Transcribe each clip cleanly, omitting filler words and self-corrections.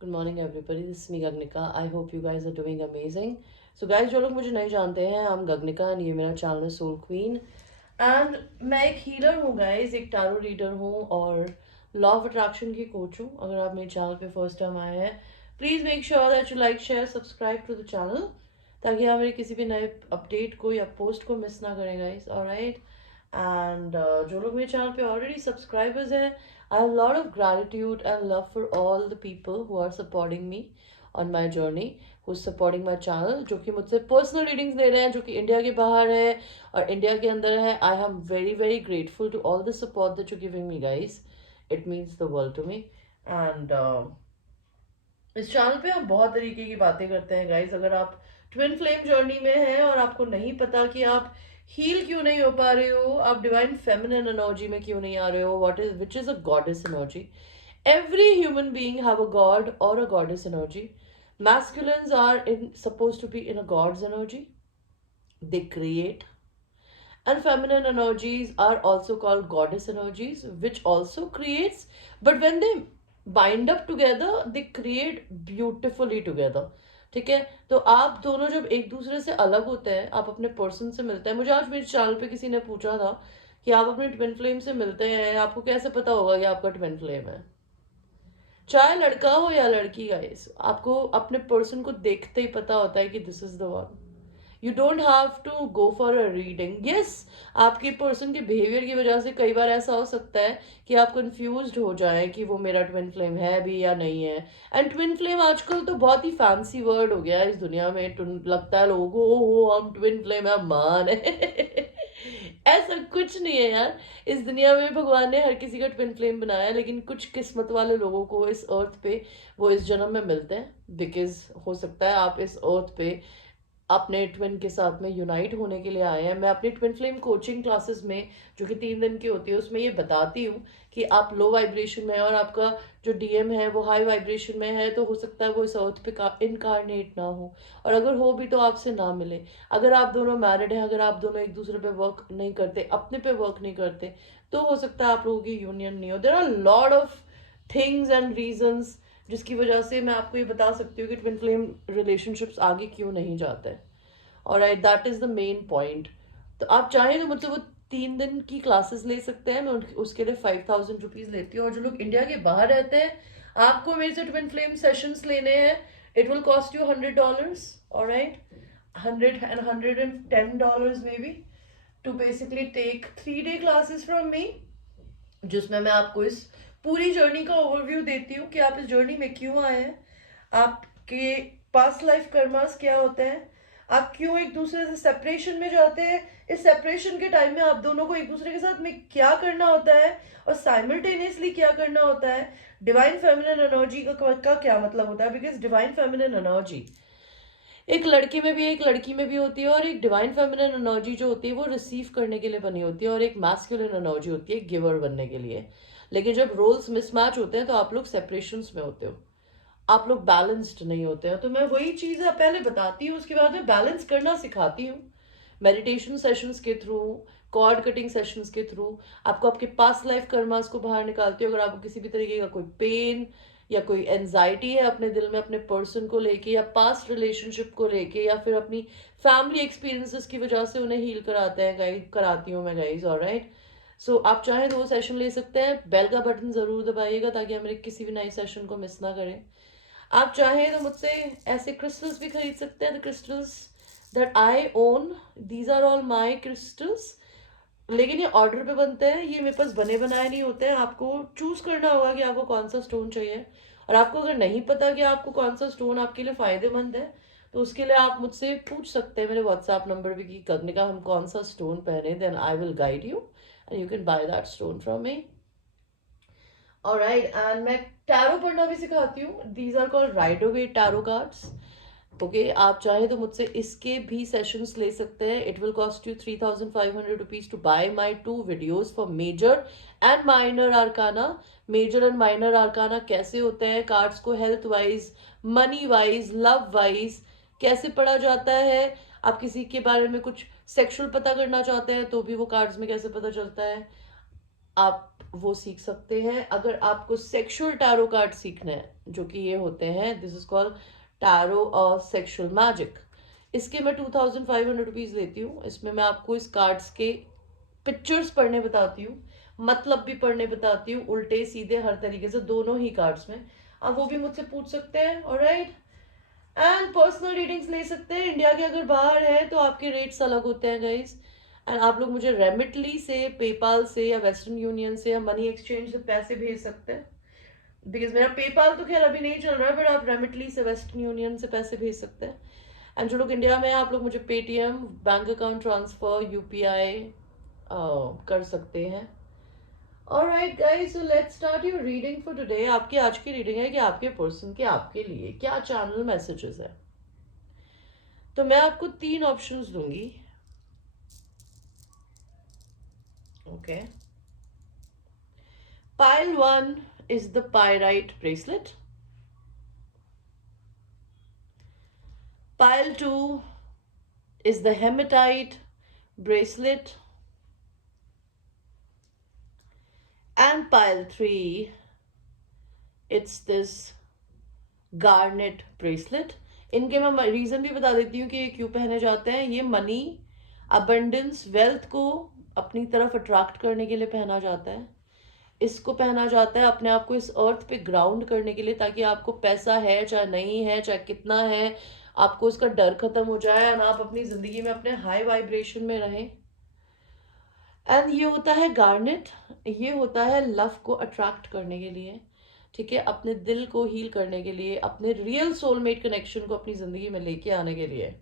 Good morning, everybody. This is me, Gagnika. I hope you guys are doing amazing. So, guys, जो लोग मुझे नहीं जानते हैं, I'm Gagnika and ये मेरा चैनल है Soul Queen. And मैं एक हीलर हूँ, guys, एक टारो रीडर हूँ और लॉ ऑफ अट्रैक्शन की कोच हूँ. अगर आप मेरे चैनल पे फर्स्ट टाइम आए हैं, please make sure that you like share subscribe to the channel ताकि आप मेरे किसी भी नए अपडेट को या पोस्ट को मिस ना करें, गाइस. ऑलराइट. एंड जो लोग मेरे चैनल पे ऑलरेडी सब्सक्राइबर्स हैं, I have a lot of gratitude and love for all the people who are supporting me on my journey, who's supporting my channel, जो कि मुझसे पर्सनल रीडिंग्स ले रहे हैं, जो कि इंडिया के बाहर है और इंडिया के अंदर है. I am very very grateful to all the support that you giving me, guys. It means the world to me. And इस चैनल पे हम बहुत तरीके की बातें करते हैं, गाइस. अगर आप ट्विन फ्लेम जर्नी में हैं और आपको नहीं पता कि आप हील क्यों नहीं हो पा रहे हो, आप डिवाइन फेमिनिन एनर्जी में क्यों नहीं आ रहे हो, what is which is a goddess energy. Every human being have a god और a goddess energy. Masculines are supposed to be in a god's energy. They create. And feminine energies are also called goddess energies, which also creates. But when they bind up together, they create beautifully together. ठीक है. तो आप दोनों जब एक दूसरे से अलग होते हैं, आप अपने पर्सन से मिलते हैं. मुझे आज मेरे चैनल पे किसी ने पूछा था कि आप अपने ट्विन फ्लेम से मिलते हैं, आपको कैसे पता होगा कि आपका ट्विन फ्लेम है. चाहे लड़का हो या लड़की, गाइस, आपको अपने पर्सन को देखते ही पता होता है कि this is the one. You don't have to go for a reading. Yes, आपके पर्सन के बिहेवियर की वजह से कई बार ऐसा हो सकता है कि आप कंफ्यूज्ड हो जाए कि वो मेरा ट्विन फ्लेम है भी या नहीं है. एंड ट्विन फ्लेम आजकल तो बहुत ही फैंसी वर्ड हो गया है इस दुनिया में. लगता है लोगों को ओहो हम ट्विन फ्लेम है, मान है. ऐसा कुछ नहीं है यार. इस दुनिया में भगवान ने हर किसी का ट्विन फ्लेम बनाया है, लेकिन कुछ किस्मत वाले लोगों को इस अर्थ पे वो इस जन्म में मिलते हैं. बिकॉज हो सकता है आप इस अर्थ पे अपने ट्विन के साथ में यूनाइट होने के लिए आए हैं. मैं अपनी ट्विन फ्लेम कोचिंग क्लासेस में, जो कि 3 दिन की होती है, उसमें ये बताती हूँ कि आप लो वाइब्रेशन में है और आपका जो डीएम है वो हाई वाइब्रेशन में है, तो हो सकता है वो इस अर्थ पे इनकारनेट ना हो, और अगर हो भी तो आपसे ना मिले. अगर आप दोनों मैरिड हैं, अगर आप दोनों एक दूसरे पे वर्क नहीं करते, अपने पे वर्क नहीं करते, तो हो सकता है आप लोगों की यूनियन नहीं हो. There are lot of things and reasons जिसकी वजह से मैं आपको ये बता सकती हूँ कि ट्विन फ्लेम रिलेशनशिप्स आगे क्यों नहीं जाते हैं. और right, that is the main point. तो आप चाहें तो मुझसे वो 3 दिन की क्लासेस ले सकते हैं. मैं उसके लिए 5000 रुपीज लेती हूँ. और जो लोग इंडिया के बाहर रहते हैं, आपको मेरे से ट्विन फ्लेम सेशंस लेने हैं. It will cost you $100. और right, 110 maybe, to basically take 3 day classes from me, जिसमें मैं आपको इस पूरी जर्नी का ओवरव्यू देती हूँ कि आप इस जर्नी में क्यों आए हैं, आपके पास्ट लाइफ कर्मास क्या होते हैं, आप क्यों एक दूसरे से सेपरेशन में जाते हैं, इस सेपरेशन के टाइम में आप दोनों को एक दूसरे के साथ में क्या करना होता है और साइमल्टेनियसली क्या करना होता है. डिवाइन फेमिनिन एनर्जी का क्या मतलब होता है, बिकॉज डिवाइन फेमिनिन एनर्जी एक लड़के में भी एक लड़की में भी होती है, और एक डिवाइन फेमिनिन एनर्जी जो होती है वो रिसीव करने के लिए बनी होती है, और एक मैस्कुलिन एनर्जी होती है गिवर बनने के लिए. लेकिन जब रोल्स मिसमैच होते हैं तो आप लोग सेपरेशंस में होते हो, आप लोग बैलेंस्ड नहीं होते हैं. तो मैं वही चीज़ पहले बताती हूँ, उसके बाद में बैलेंस करना सिखाती हूँ मेडिटेशन सेशंस के थ्रू, कॉर्ड कटिंग सेशंस के थ्रू. आपको आपके पास्ट लाइफ कर्मास को बाहर निकालती हूँ. अगर आपको किसी भी तरीके का कोई पेन या कोई एनजाइटी है अपने दिल में अपने पर्सन को लेके, या पास्ट रिलेशनशिप को लेके, या फिर अपनी फैमिली एक्सपीरियंसेस की वजह से उन्हें हील कराते हैं, गाइड कराती हूँ मैं, गाइज. ऑलराइट. सो आप चाहें तो वो सेशन ले सकते हैं. बेल का बटन ज़रूर दबाइएगा ताकि हमारे किसी भी नए सेशन को मिस ना करें. आप चाहें तो मुझसे ऐसे क्रिस्टल्स भी खरीद सकते हैं. The crystals that I own, these are all my crystals. लेकिन ये ऑर्डर पे बनते हैं, ये मेरे पास बने बनाए नहीं होते हैं. आपको चूज करना होगा कि आपको कौन सा स्टोन चाहिए. और आपको अगर नहीं पता कि आपको कौन सा स्टोन आपके लिए फायदेमंद है, तो उसके लिए आप मुझसे पूछ सकते हैं मेरे व्हाट्सएप नंबर पे कि करने का हम कौन सा स्टोन पहने. Then I will guide you and you can buy that stone from me. Alright. And मैं टैरो पढ़ना भी सिखाती हूँ. These are called Rider Waite tarot cards. Okay, आप चाहे तो मुझसे इसके भी सेशंस ले सकते हैं. It will cost you 3500 rupees to buy my 2 videos for major and minor arcana. Major and minor arcana कैसे होते हैं, कार्ड्स को health wise, money wise, love wise कैसे पढ़ा जाता है. आप किसी के बारे में कुछ सेक्सुअल पता करना चाहते हैं तो भी वो कार्ड्स में कैसे पता चलता है, आप वो सीख सकते हैं. अगर आपको सेक्सुअल टैरो कार्ड सीखना है, जो कि ये होते हैं, दिस इज कॉल्ड टैरो और सेक्सुअल मैजिक। इसके मैं 2500 रुपीज़ लेती हूँ। इसमें मैं आपको इस कार्ड्स के पिक्चर्स पढ़ने बताती हूँ, मतलब भी पढ़ने बताती हूँ, उल्टे सीधे हर तरीके से, दोनों ही कार्ड्स में। आप वो भी मुझसे पूछ सकते हैं, ऑलराइट। एंड पर्सनल रीडिंग्स ले सकते हैं। इंडिया के अगर बाहर है तो आपके रेट्स अलग होते हैं गाइस। एंड आप लोग मुझे रेमिटली से, पेपाल से या वेस्टर्न यूनियन से या मनी एक्सचेंज से पैसे भेज सकते हैं। बिकॉज मेरा पेपाल तो खैर अभी नहीं चल रहा है, बट आप रेमिटली से, वेस्टर्न यूनियन से पैसे भेज सकते हैं। एंड जो लोग इंडिया में हैं, आप लोग मुझे Paytm, bank account transfer, UPI कर सकते हैं। Alright guys, so let's start your reading for today. आपकी आज की रीडिंग है कि आपके पर्सन के आपके लिए क्या चैनल मैसेजेस है। तो मैं आपको 3 ऑप्शंस दूंगी, okay. Pile 1 is the pyrite bracelet, pile 2 is the hematite bracelet, and pile 3 it's this garnet bracelet. इनके मैं रीजन भी बता देती हूँ कि ये क्यों पहने जाते हैं। ये मनी, अबंडेंस, वेल्थ को अपनी तरफ अट्रैक्ट करने के लिए पहना जाता है। इसको पहना जाता है अपने आप को इस अर्थ पे ग्राउंड करने के लिए, ताकि आपको पैसा है चाहे नहीं है, चाहे कितना है, आपको उसका डर खत्म हो जाए और आप अपनी जिंदगी में अपने हाई वाइब्रेशन में रहें। एंड ये होता है गार्नेट, ये होता है लव को अट्रैक्ट करने के लिए, ठीक है, अपने दिल को हील करने के लिए, अपने रियल सोलमेट कनेक्शन को अपनी जिंदगी में लेके आने के लिए।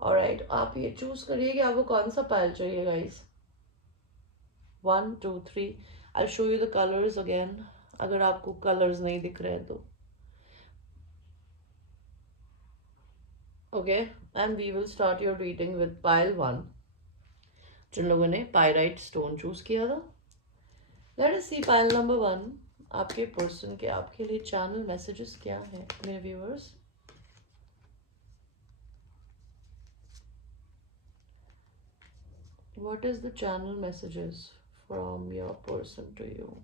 ऑलराइट, आप ये चूज करिए कि आपको कौन सा पायल चाहिए guys. 1 2 3, I show you the colours again, अगर आपको कलर्स नहीं दिख रहे हैं तो। Okay, and we will start your reading with pile 1, जिन लोगों ने पायराइट स्टोन चूज किया था। लेट अस सी पायल नंबर 1, आपके पर्सन के आपके लिए चैनल मैसेजेस क्या है मेरे viewers. What is the channel messages from your person to you.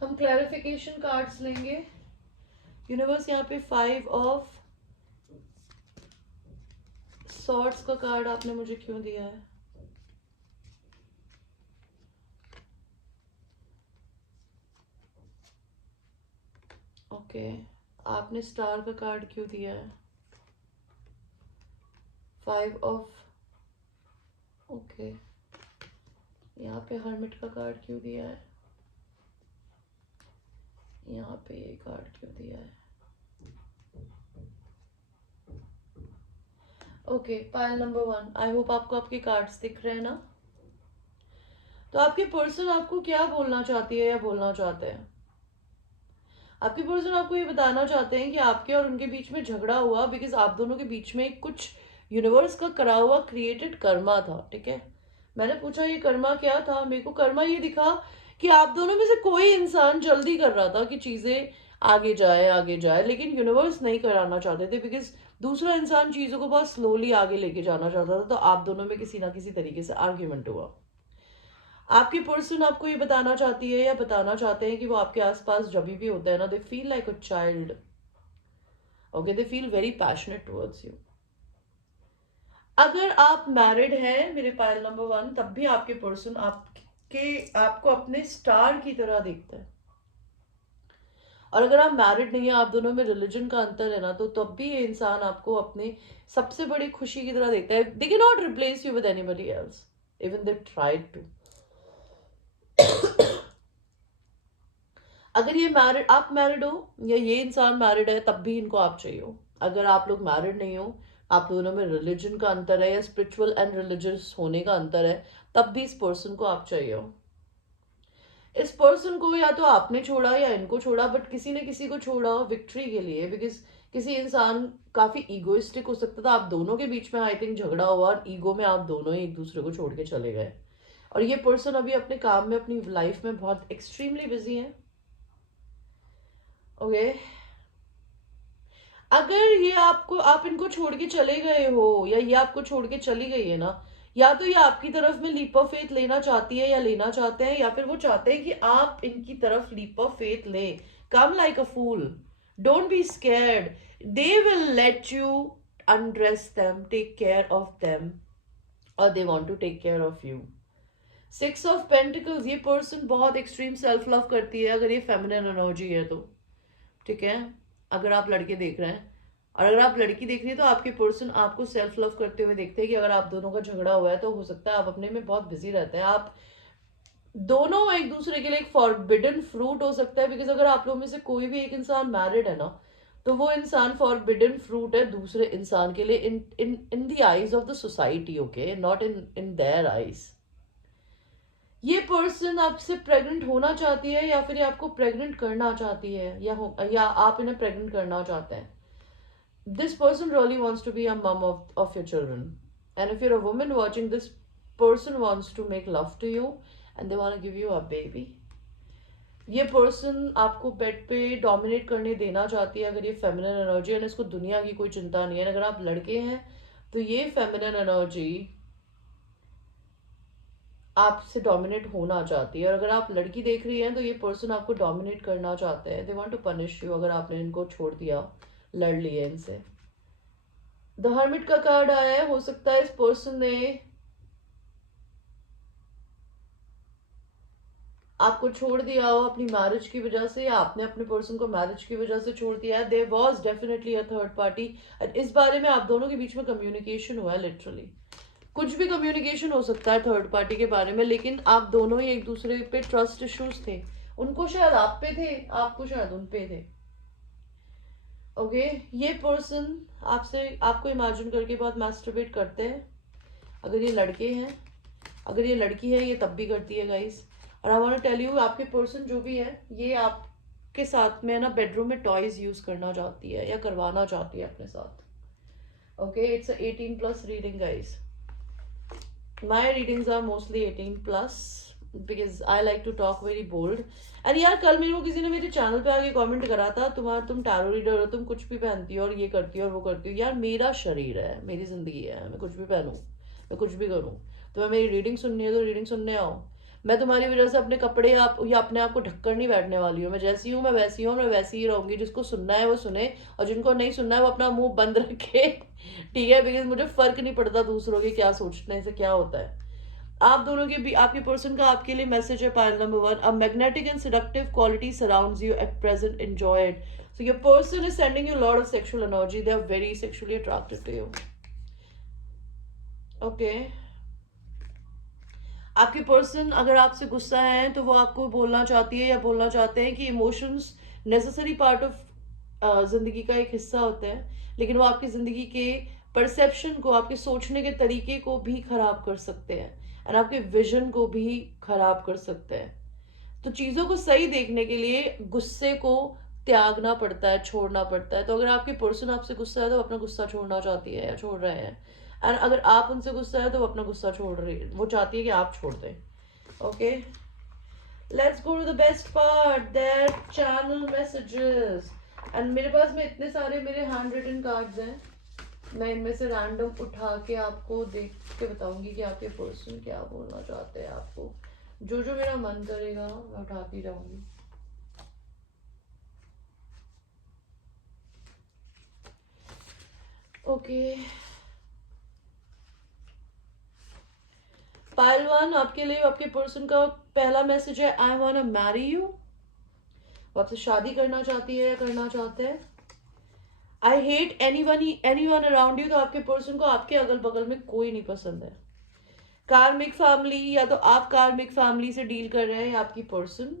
हम क्लैरिफिकेशन कार्ड्स लेंगे। यूनिवर्स, यहाँ पे 5 ऑफ सॉर्ड्स का कार्ड आपने मुझे क्यों दिया है। ओके, आपने स्टार का कार्ड क्यों दिया है। 5 ऑफ, ओके, यहाँ पे हर्मिट का कार्ड क्यों दिया है, यहाँ पे ये कार्ड क्यों दिया है। Okay, pile number 1, I hope आपको आपके कार्ड्स दिख रहे हैं ना। तो आपके पर्सन आपको क्या बोलना चाहती है या बोलना चाहते हैं। आपके पर्सन आपको ये बताना चाहते हैं कि आपके और उनके बीच में झगड़ा हुआ, बिकॉज आप दोनों के बीच में कुछ यूनिवर्स का करा हुआ क्रिएटेड कर्मा था, ठीक है। मैंने पूछा ये कर्मा क्या था, मेरे को कर्मा ये दिखा कि आप दोनों में से कोई इंसान जल्दी कर रहा था कि चीजें आगे जाए आगे जाए, लेकिन यूनिवर्स नहीं कराना चाहते थे, बिकॉज दूसरा इंसान चीजों को बहुत स्लोली आगे लेके जाना चाहता था। तो आप दोनों में किसी ना किसी तरीके से आर्ग्यूमेंट हुआ। आपकी पर्सन आपको ये बताना चाहती है या बताना चाहते हैं कि वो आपके आसपास जब भी होता है ना, they feel like a child, okay, they feel very passionate towards you. अगर आप मैरिड हैं मेरे पायल नंबर 1, तब भी आपके पर्सन आपको अपने स्टार की तरह देखता है। और अगर आप मैरिड नहीं है, आप दोनों में रिलीजन का अंतर है ना, तो तब भी ये इंसान आपको अपने सबसे बड़ी खुशी की तरह देखता है। They can not replace you with anybody else, even they tried to. अगर ये मैरिड, आप मैरिड हो या ये इंसान मैरिड है, तब भी इनको आप चाहिए हो। अगर आप लोग मैरिड नहीं हो, आप दोनों में रिलीजन का अंतर है या स्पिरिचुअल एंड रिलीजियस होने का अंतर है, तब भी इस पर्सन को आप चाहिए हो। इस पर्सन को या तो आपने छोड़ा या इनको छोड़ा, बट किसी ने किसी को छोड़ा हो विक्ट्री के लिए, बिकॉज किसी इंसान काफी ईगोइस्टिक हो सकता था, आप दोनों के बीच में आई थिंक झगड़ा हुआ और ईगो में आप दोनों ही एक दूसरे को छोड़ के चले गए। और ये पर्सन अभी अपने काम में, अपनी लाइफ में बहुत एक्सट्रीमली बिजी है। ओके, अगर ये आपको, आप इनको छोड़ के चले गए हो या ये आपको छोड़ के चली गई है ना, या तो ये आपकी तरफ में लीप ऑफ फेथ लेना चाहती है या लेना चाहते हैं, या फिर वो चाहते हैं कि आप इनकी तरफ लीप ऑफ फेथ लें। Come like a fool, don't be scared, they will let you undress them, take care of them, और they want to take care of you. 6 of pentacles, ये पर्सन बहुत एक्सट्रीम सेल्फ लव करती है अगर ये feminine energy है तो, ठीक है। अगर आप लड़के देख रहे हैं और अगर आप लड़की देख रही है तो आपके पर्सन आपको सेल्फ लव करते हुए देखते हैं कि अगर आप दोनों का झगड़ा हुआ है तो हो सकता है आप अपने में बहुत बिजी रहते हैं, आप दोनों एक दूसरे के लिए एक फॉरबिडन फ्रूट हो सकता है। बिकॉज अगर आप लोगों में से कोई भी एक इंसान मैरिड है ना, तो वो इंसान फॉरबिडन फ्रूट है दूसरे इंसान के लिए, in in in the eyes of the society, okay, not in in their eyes. ये पर्सन आपसे प्रेग्नेंट होना चाहती है या फिर ये आपको प्रेग्नेंट करना चाहती है, या आप इन्हें प्रेग्नेंट करना चाहते हैं। This person really wants to be a mom of your children. And if you're a woman watching, this person wants to make love to you and they want to give you a baby. ये person आपको bed पे dominate करने देना चाहती है अगर ये feminine energy है, इसको दुनिया की कोई चिंता नहीं है। अगर आप लड़के हैं तो ये फेमिनिन एनर्जी आपसे डोमिनेट होना चाहती है, और अगर आप लड़की देख रही हैं तो ये पर्सन आपको डोमिनेट करना चाहते हैं। They want to punish you अगर आपने इनको छोड़ दिया, लड़ लिए इनसे। द हर्मिट का कार्ड आया है, हो सकता है इस पर्सन ने आपको छोड़ दिया हो अपनी मैरिज की वजह से, या आपने अपने पर्सन को मैरिज की वजह से छोड़ दिया है। There was definitely a third party, इस बारे में आप दोनों के बीच में कम्युनिकेशन हुआ है। लिटरली कुछ भी कम्युनिकेशन हो सकता है थर्ड पार्टी के बारे में, लेकिन आप दोनों ही एक दूसरे पे ट्रस्ट इश्यूज थे। उनको शायद आप पे थे, आपको शायद उन पे थे। ओके, ये पर्सन आपसे, आपको इमेजिन करके बहुत मैस्टरबेट करते हैं। अगर ये लड़के हैं, अगर ये लड़की है ये तब भी करती है गाइस। और I want to tell you, आपके पर्सन जो भी है ये आपके साथ में ना बेडरूम में टॉयज यूज करना चाहती है या करवाना चाहती है अपने साथ। Okay, it's 18+ reading guys. My readings are mostly 18+ because I like to talk very bold. And यार कल मेरे को किसी ने मेरे चैनल पे आके कमेंट करा था, तुम टैरो रीडर हो, तुम कुछ भी पहनती हो और ये करती हो और वो करती हो। यार मेरा शरीर है, मेरी जिंदगी है, मैं कुछ भी पहनूं, मैं कुछ भी करूं। तुम्हें मेरी रीडिंग सुननी है तो रीडिंग सुनने आओ। मैं तुम्हारी वजह से अपने कपड़े या अपने आप को ढककर नहीं बैठने वाली हूँ। मैं जैसी हूँ मैं वैसी हूँ, मैं वैसी ही रहूंगी। जिसको सुनना है वो सुने और जिनको नहीं सुनना है वो अपना मुंह बंद रखे, ठीक है। बिकॉज मुझे फर्क नहीं पड़ता दूसरों के क्या सोचने से क्या होता है। आप दोनों के भी, आपके पर्सन का आपके लिए मैसेज है pile number 1, a magnetic and seductive quality surrounds you at present, enjoy it. So your person is sending you lot of sexual energy, they are very sexually attracted to you. Okay, आपके person अगर आपसे गुस्सा है तो वो आपको बोलना चाहती है या बोलना चाहते हैं कि इमोशंस नेसेसरी पार्ट ऑफ जिंदगी का एक हिस्सा होता है, लेकिन वो आपकी जिंदगी के परसेप्शन को, आपके सोचने के तरीके को भी खराब कर सकते हैं और आपके विजन को भी खराब कर सकते हैं। तो चीज़ों को सही देखने के लिए गुस्से को त्यागना पड़ता है, छोड़ना पड़ता है। तो अगर आपके पर्सन आपसे गुस्सा है तो अपना गुस्सा छोड़ना चाहती है या छोड़ रहे हैं, एंड अगर आप उनसे गुस्सा है तो वो अपना गुस्सा छोड़ रही है, वो चाहती है कि आप छोड़ दें। Okay, let's go to the best part, there channel messages. And मेरे पास में इतने सारे मेरे हैंड रिटन कार्ड्स हैं, मैं इनमें से रैंडम उठा के आपको देख के बताऊंगी कि आपके पर्सन क्या बोलना चाहते हैं आपको। जो जो मेरा मन करेगा मैं उठाती जाऊंगी। ओके, पाइल 1 आपके लिए, आपके पर्सन का पहला मैसेज है, I want to marry you. वो आपसे शादी करना चाहती है या करना चाहते हैं। I hate anyone around you, तो आपके पर्सन को आपके अगल बगल में कोई नहीं पसंद है। कार्मिक फैमिली, या तो आप कार्मिक फैमिली से डील कर रहे हैं, आपकी person.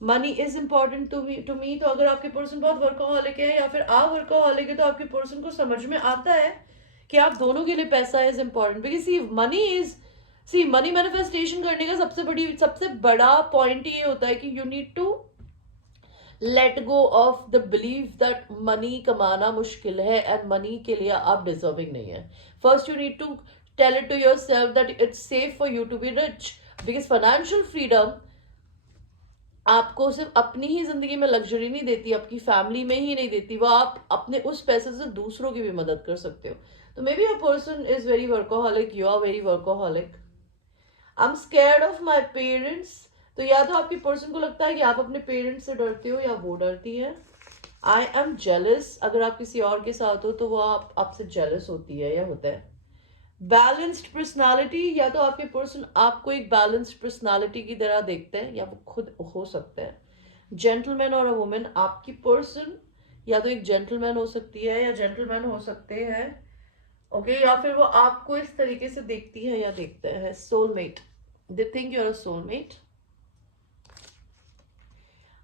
Money is important to me, तो अगर आपके पर्सन बहुत वर्कaholic है या फिर आप वर्कaholic है तो आपके पर्सन को समझ में आता है कि आप दोनों के लिए पैसा is important. Because money manifestation करने का सबसे बड़ा पॉइंट ये होता है कि you need to let go of the believe that money कमाना मुश्किल है एंड मनी के लिए आप डिजर्विंग नहीं है. First you need to tell it to your self that it's safe for you to be rich, because financial freedom आपको सिर्फ अपनी ही जिंदगी में लग्जरी नहीं देती, आपकी फैमिली में ही नहीं देती, वो आप अपने उस पैसे से दूसरों की भी मदद कर सकते हो. तो maybe a person is very workaholic, you are very workaholic. I am scared of my parents. तो या तो आपकी पर्सन को लगता है कि आप अपने पेरेंट्स से डरते हो या वो डरती है. आई एम जेलस, अगर आप किसी और के साथ हो तो वो आपसे जेलस होती है या होता है. बैलेंस्ड पर्सनालिटी, या तो आपके पर्सन आपको एक बैलेंस्ड पर्सनालिटी की तरह देखते हैं या वो खुद हो सकता है. जेंटलमैन और अ वुमेन, आपकी पर्सन या तो एक जेंटलमैन हो सकती है या जेंटलमैन हो सकते हैं. ओके या फिर वो आपको इस तरीके से देखती है या देखते हैं. Soulmate, they think you are a soulmate.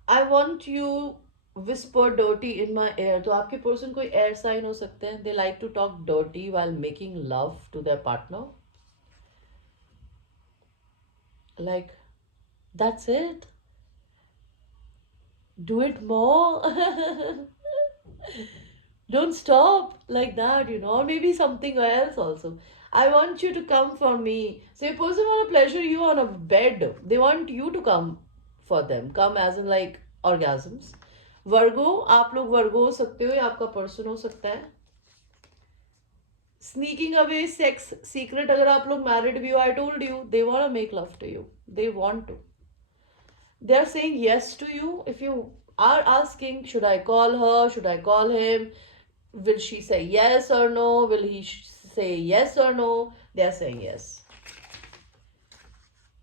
I want you whisper dirty in my ear, तो आपके पर्सन कोई एयर साइन हो सकते हैं. They like to talk dirty while making love to their partner. Like that's it, do it more. Don't stop like that, or maybe something else also. I want you to come for me. So a person want to pleasure you on a bed. They want you to come for them. Come as in like orgasms. वर्गो, आप लोग वर्गो हो सकते हो या आपका person हो सकता है. स्नीकिंग अवे सेक्स सीक्रेट, अगर आप लोग मैरिड भी हो, I told you they want to make love to you. They want to, they are saying yes to you. If you are asking, should I call her, should I call him, will she say yes or no, will he say yes or no, they are saying yes.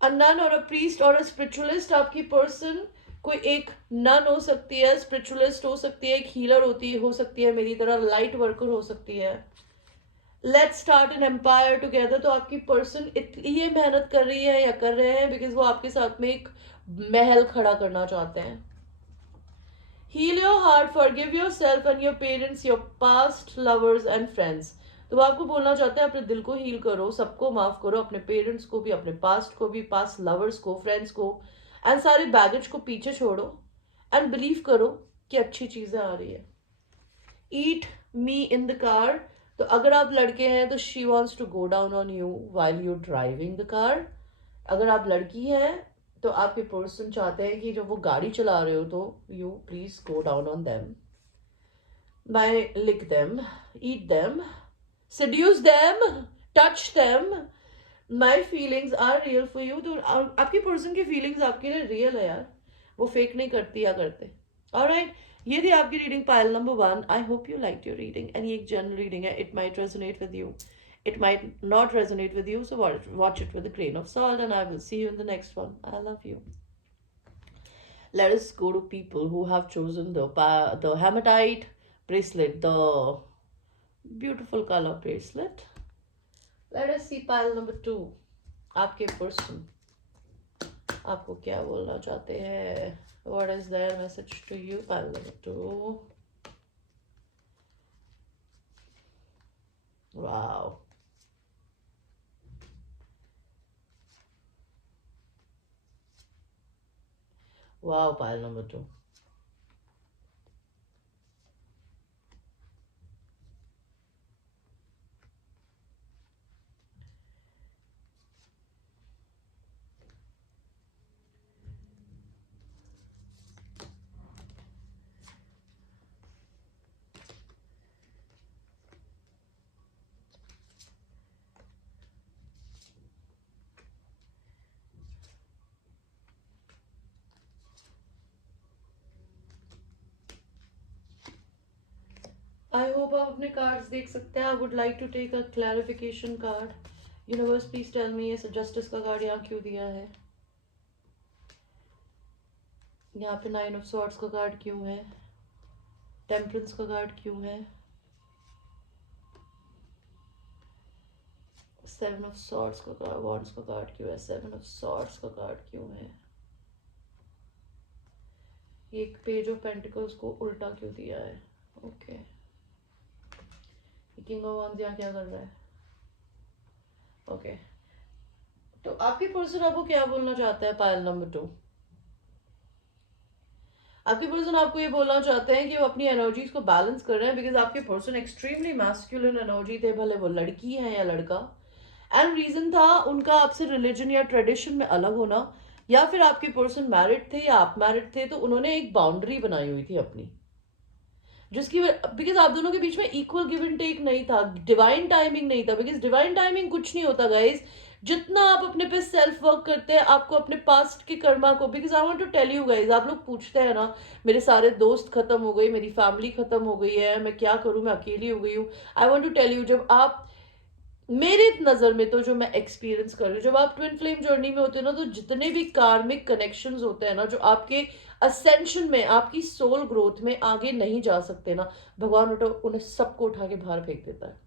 A nun or a priest or a spiritualist, आपकी person कोई एक none हो सकती है, spiritualist हो सकती है, एक हीलर हो सकती है, मेरी तरह लाइट वर्कर हो सकती है. Let's start an empire together, तो आपकी पर्सन इसलिए मेहनत कर रही है या कर रहे हैं बिकॉज वो आपके साथ में एक महल खड़ा करना चाहते हैं. Heal your heart, forgive yourself and your parents, your past lovers and friends. तो वो आपको बोलना चाहते हैं अपने दिल को हील करो, सबको माफ करो, अपने पेरेंट्स को भी, अपने पास्ट को भी, पास्ट लवर्स को, फ्रेंड्स को, एंड सारे बैगेज को पीछे छोड़ो एंड बिलीव करो कि अच्छी चीजें आ रही है. ईट मी इन द कार, तो अगर आप लड़के हैं तो she wants to go down on you while you driving the car. अगर आप लड़की हैं तो आपके पर्सन चाहते हैं कि जब वो गाड़ी चला रहे हो तो you please go down on them, by lick them, eat them, seduce them, touch them. My feelings are real for you. तो आपकी पर्सन की फीलिंग्स आपके लिए रियल है यार, वो फेक नहीं करती या करते. ऑलराइट, ये थी आपकी reading pile number 1. I hope you like your reading and ये एक जनरल रीडिंग है. It might resonate with you, it might not resonate with you, so watch it with a grain of salt, and I will see you in the next one. I love you. Let us go to people who have chosen the hematite bracelet, the beautiful color bracelet. Let us see pile number 2. आपके person आपको क्या बोलना चाहते हैं? What is their message to you? Pile number 2. Wow. Wow, pile number 2. I hope आप अपने cards देख सकते हैं. I would like to take a clarification card. Universe please tell me ये जस्टिस का कार्ड यहाँ क्यों दिया है? यहाँ पे 9 ऑफ सॉर्ड्स का कार्ड क्यों है? टेम्परेंस का कार्ड क्यों है? 7 ऑफ सॉर्ड्स का कार्ड, वॉन्ड्स का कार्ड क्यों है? 7 ऑफ सॉर्ड्स का कार्ड क्यों है? ये एक पेज ऑफ पेंटिकल्स को उल्टा क्यों दिया है? ओके, किंग ऑफ वॉन्ड्स यहाँ क्या कर रहा है? ओके, तो आपकी पर्सन आपको क्या बोलना चाहता है? Pile number 2. आपके पर्सन आपको ये बोलना चाहते हैं कि वो अपनी एनर्जीज को बैलेंस कर रहे हैं, बिकॉज आपके पर्सन एक्सट्रीमली मैस्कुलिन एनर्जी थे, भले वो लड़की है या लड़का। एंड रीजन था उनका आपसे रिलीजन या ट्रेडिशन में अलग होना, या फिर आपके पर्सन मैरिड थे या आप मैरिड थे, तो उन्होंने एक बाउंड्री बनाई हुई थी अपनी, जिसकी बिकॉज आप दोनों के बीच में इक्वल गिव एंड टेक नहीं था, डिवाइन टाइमिंग नहीं था। बिकॉज डिवाइन टाइमिंग कुछ नहीं होता गाइज, जितना आप अपने पे सेल्फ वर्क करते हैं, आपको अपने पास्ट की कर्मा को, because I want to tell you guys, आप लोग पूछते हैं ना मेरे सारे दोस्त खत्म हो गए, मेरी फैमिली खत्म हो गई है, मैं क्या करूं, मैं अकेली हो गई हूँ। I want to tell you, जब आप, मेरे नजर में तो जो मैं एक्सपीरियंस कर रही हूँ, जब आप ट्विन फ्लेम जर्नी में होते हो ना, तो जितने भी कार्मिक कनेक्शंस होते हैं ना, जो आपके असेंशन में, आपकी सोल ग्रोथ में आगे नहीं जा सकते ना, भगवान उन्हें सबको उठा के बाहर फेंक देता है।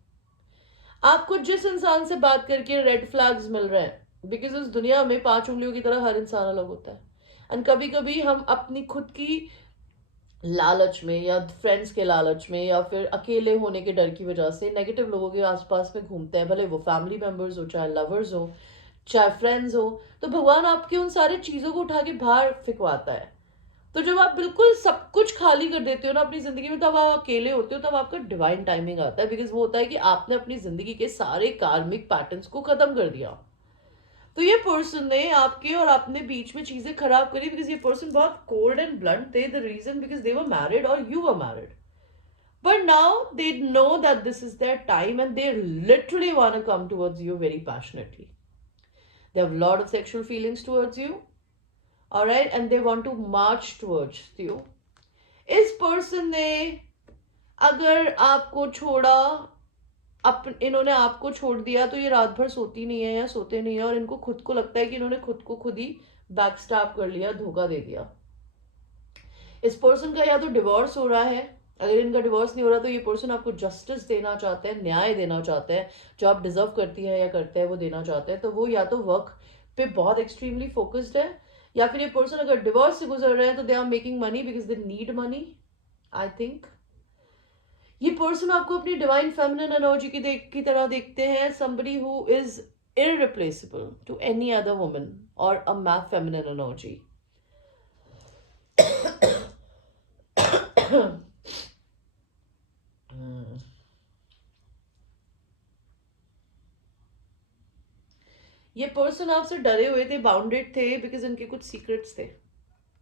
आपको जिस इंसान से बात करके रेड फ्लैग्स मिल रहे हैं, बिकॉज इस दुनिया में 5 उंगलियों की तरह हर इंसान अलग होता है। एंड कभी कभी हम अपनी खुद की लालच में, या फ्रेंड्स के लालच में, या फिर अकेले होने के डर की वजह से नेगेटिव लोगों के आसपास में घूमते हैं, भले वो फैमिली मेंबर्स हो, चाहे लवर्स हो, चाहे फ्रेंड्स हो। तो भगवान आपकी उन सारी चीजों को उठा के बाहर फिकवाता है। तो जब आप बिल्कुल सब कुछ खाली कर देते हो ना अपनी जिंदगी में, तब आप अकेले होते हो, तब आपका डिवाइन टाइमिंग आता है। बिकॉज वो होता है कि आपने अपनी जिंदगी के सारे कार्मिक पैटर्न्स को खत्म कर दिया। तो ये पर्सन ने आपके और अपने बीच में चीजें खराब करी, बिकॉज ये पर्सन बहुत कोल्ड एंड ब्लंट थे। The reason because they were married और you were married, but now they know that this is their time and they literally want to come towards you very passionately. They have a lot of sexual feelings towards you, all right, and they want to march towards you. इस person ने अगर आपको छोड़ा, इन्होंने आपको छोड़ दिया, तो ये रात भर सोती नहीं है या सोते नहीं है, और इनको खुद को लगता है कि इन्होंने खुद को खुद ही बैकस्टैप कर लिया, धोखा दे दिया। इस पर्सन का या तो डिवोर्स हो रहा है, अगर इनका डिवोर्स नहीं हो रहा तो ये पर्सन आपको जस्टिस देना चाहते हैं, न्याय देना चाहते हैं, जो आप डिजर्व करती है या करते हैं वो देना चाहते हैं। तो वो या तो वर्क पे बहुत एक्सट्रीमली फोकस्ड है, या फिर ये पर्सन अगर डिवोर्स से गुजर रहे हैं तो they are making money because they need money, I think. ये पर्सन आपको अपनी डिवाइन फेमिनिन एनर्जी की तरह देखते हैं, somebody who is irreplaceable to any other woman or a feminine energy. ये पर्सन आपसे डरे हुए थे, बाउंडेड थे, बिकॉज इनके कुछ सीक्रेट्स थे।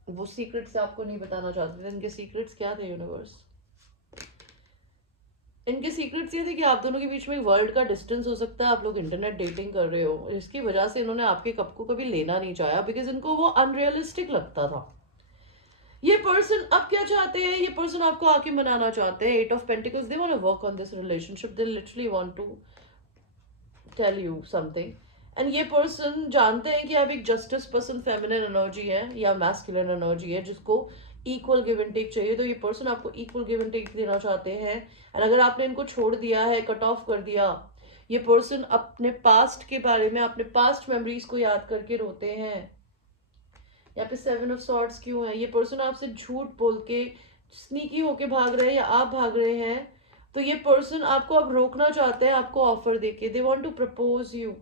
वो सीक्रेट्स आपको नहीं बताना चाहते थे। इनके सीक्रेट्स क्या थे यूनिवर्स? इनके सीक्रेट्स ये थे कि आप दोनों के बीच में वर्ल्ड का डिस्टेंस हो सकता है, आप लोग इंटरनेट डेटिंग कर रहे हो, इसकी वजह से इन्होंने आपके कप को कभी लेना नहीं चाहा, बिकॉज इनको वो अनरियलिस्टिक लगता था। ये पर्सन अब क्या चाहते हैं? ये पर्सन आपको आके मनाना चाहते हैं। 8 of Pentacles, they want to work on this relationship, they literally want to tell you something. And ये पर्सन जानते हैं कि आप एक जस्टिस पर्सन, फेमिनिन एनर्जी है या मैस्कुलिन एनर्जी है, जिसको इक्वल गिव एंड टेक चाहिए। तो ये पर्सन आपको इक्वल गिव एंड टेक देना चाहते हैं। एंड अगर आपने इनको छोड़ दिया है, कट ऑफ कर दिया, ये पर्सन अपने पास्ट के बारे में, अपने पास्ट मेमोरीज को याद करके रोते हैं। यहाँ पे 7 of Swords क्यों है? ये पर्सन आपसे झूठ बोल के, स्नीकी होके भाग रहे हैं, या आप भाग रहे हैं। तो ये पर्सन आपको अब रोकना चाहते हैं, आपको ऑफर देके। They want to propose you,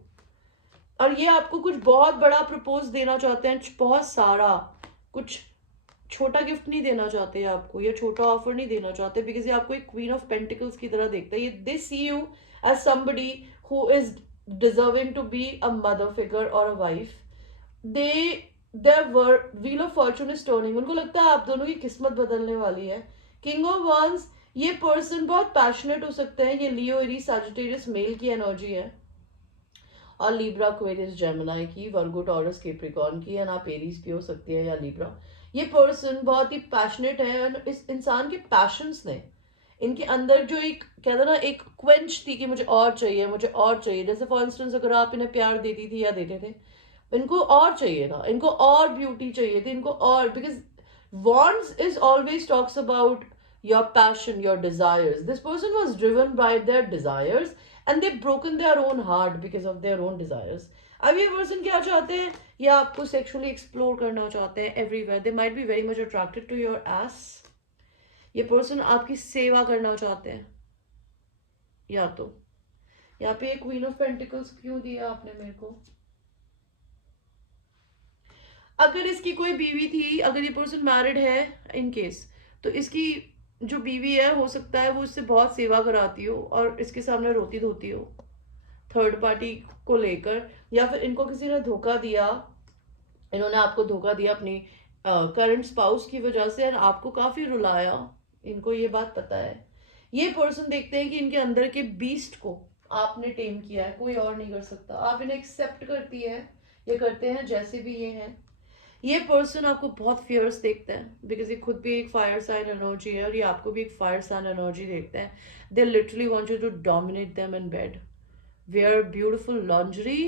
और ये आपको कुछ बहुत बड़ा प्रपोज देना चाहते हैं, बहुत सारा। कुछ छोटा गिफ्ट नहीं देना चाहते आपको, या छोटा ऑफर नहीं देना चाहते, बिकॉज ये आपको एक क्वीन ऑफ पेंटिकल्स की तरह देखता है। ये they see you as somebody who is deserving to be a mother figure और a wife. They their wheel of fortune is turning. उनको लगता है आप दोनों की किस्मत बदलने वाली है। किंग ऑफ वंस, ये पर्सन बहुत पैशनेट हो सकते हैं। ये लियो, एरीज, सैजिटेरियस मेल की एनर्जी है, और लिब्रा, एक्वेरियस, जेमिनी की, वर्गो, टॉरस, कैप्रिकॉर्न की, एंड आप एरीज भी हो सकती है या लिब्रा। ये पर्सन बहुत ही पैशनेट है, और इस इंसान के पैशंस ने, इनके अंदर जो एक कहते ना, एक क्वेंच थी कि मुझे और चाहिए, मुझे और चाहिए। जैसे फॉर इंस्टेंस अगर आप इन्हें प्यार देती थी या देते थे, इनको और चाहिए था, इनको और ब्यूटी चाहिए थी, इनको और, because wants is always talks about your passion, your desires. This person was driven by their desires and they've broken their own heart because of their own desires. अब ये पर्सन क्या चाहते हैं? ये आपको सेक्सुअली एक्सप्लोर करना चाहते हैं everywhere. They might be very much attracted to your ass. ये पर्सन आपकी सेवा करना चाहते हैं, या तो यहाँ पे क्वीन ऑफ पेंटिकल्स क्यों दिया आपने मेरे को? अगर इसकी कोई बीवी थी, अगर ये पर्सन मैरिड है इन केस, तो इसकी जो बीवी है हो सकता है वो इससे बहुत सेवा कराती हो और इसके सामने रोती धोती हो थर्ड पार्टी को लेकर, या फिर इनको किसी ने धोखा दिया, इन्होंने आपको धोखा दिया अपनी करंट स्पाउस की वजह से और आपको काफी रुलाया, इनको ये बात पता है। ये पर्सन देखते हैं कि इनके अंदर के बीस्ट को आपने टेम किया है, कोई और नहीं कर सकता। आप इन्हें एक्सेप्ट करती है, ये करते हैं जैसे भी ये हैं। ये पर्सन आपको बहुत फियर्स देखते हैं बिकॉज ये खुद भी एक फायर साइन एनर्जी है और ये आपको भी एक फायर साइन एनर्जी देखते हैं। They literally want you to dominate them in bed, wear beautiful lingerie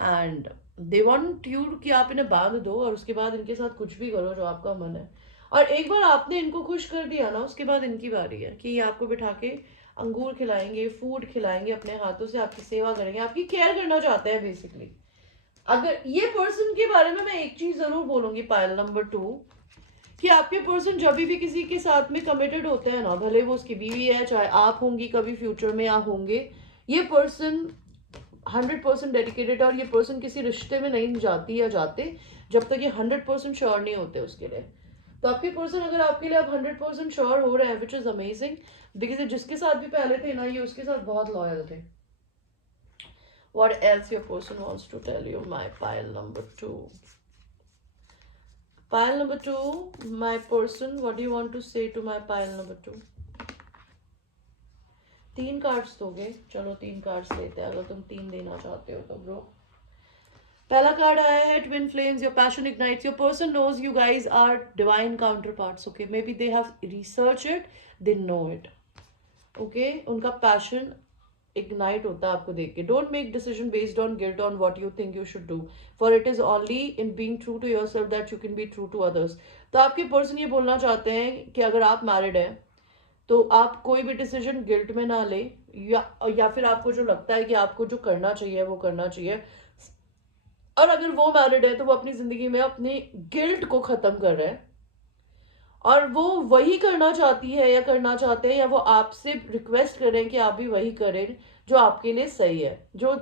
and they want you कि आप इन्हें बांध दो और उसके बाद इनके साथ कुछ भी करो जो आपका मन है। और एक बार आपने इनको खुश कर दिया ना, उसके बाद इनकी बारी है कि ये आपको बिठा के अंगूर खिलाएंगे, फूड खिलाएंगे, अपने हाथों से आपकी सेवा करेंगे, आपकी केयर करना चाहते हैं बेसिकली। अगर ये पर्सन के बारे में मैं एक चीज जरूर बोलूंगी पायल नंबर 2, कि आपके पर्सन जब भी किसी के साथ में कमिटेड होते हैं ना, भले वो उसकी बीवी है, चाहे आप होंगी कभी फ्यूचर में या होंगे, ये पर्सन 100% डेडिकेटेड है और ये पर्सन किसी रिश्ते में नहीं जाती या जाते जब तक ये 100% श्योर नहीं होते उसके लिए। तो आपके पर्सन अगर आपके लिए आप 100% श्योर हो रहे हैं, विच इज अमेजिंग, बिकॉज जिसके साथ भी पहले थे ना, ये उसके साथ बहुत लॉयल थे। What else your person wants to tell you, my pile number 2? Pile number 2, my person, what do you want to say to my pile number 2? 3 cards दोगे? चलो 3 कार्ड्स लेते हैं, अगर तुम 3 देना चाहते हो तो ब्रो। पहला कार्ड आया है twin flames, your passion ignites, your person knows you guys are divine counterparts, okay, maybe they have research it, they know it, okay, उनका पैशन इग्नाइट होता है आपको देख के। Don't make decision based on guilt on what you think you should do, for it is only in being true to yourself that you can be true to others. तो आपके person ये बोलना चाहते हैं कि अगर आप मैरिड हैं तो आप कोई भी डिसीजन गिल्ट में ना ले, या फिर आपको जो लगता है कि आपको जो करना चाहिए वो करना चाहिए। और अगर वो मैरिड है तो वो अपनी जिंदगी में अपनी गिल्ट को खत्म कर रहे हैं और वो वही करना चाहती है या करना चाहते हैं, या वो आपसे रिक्वेस्ट करें कि आप भी वही करें जो आपके लिए सही है, जो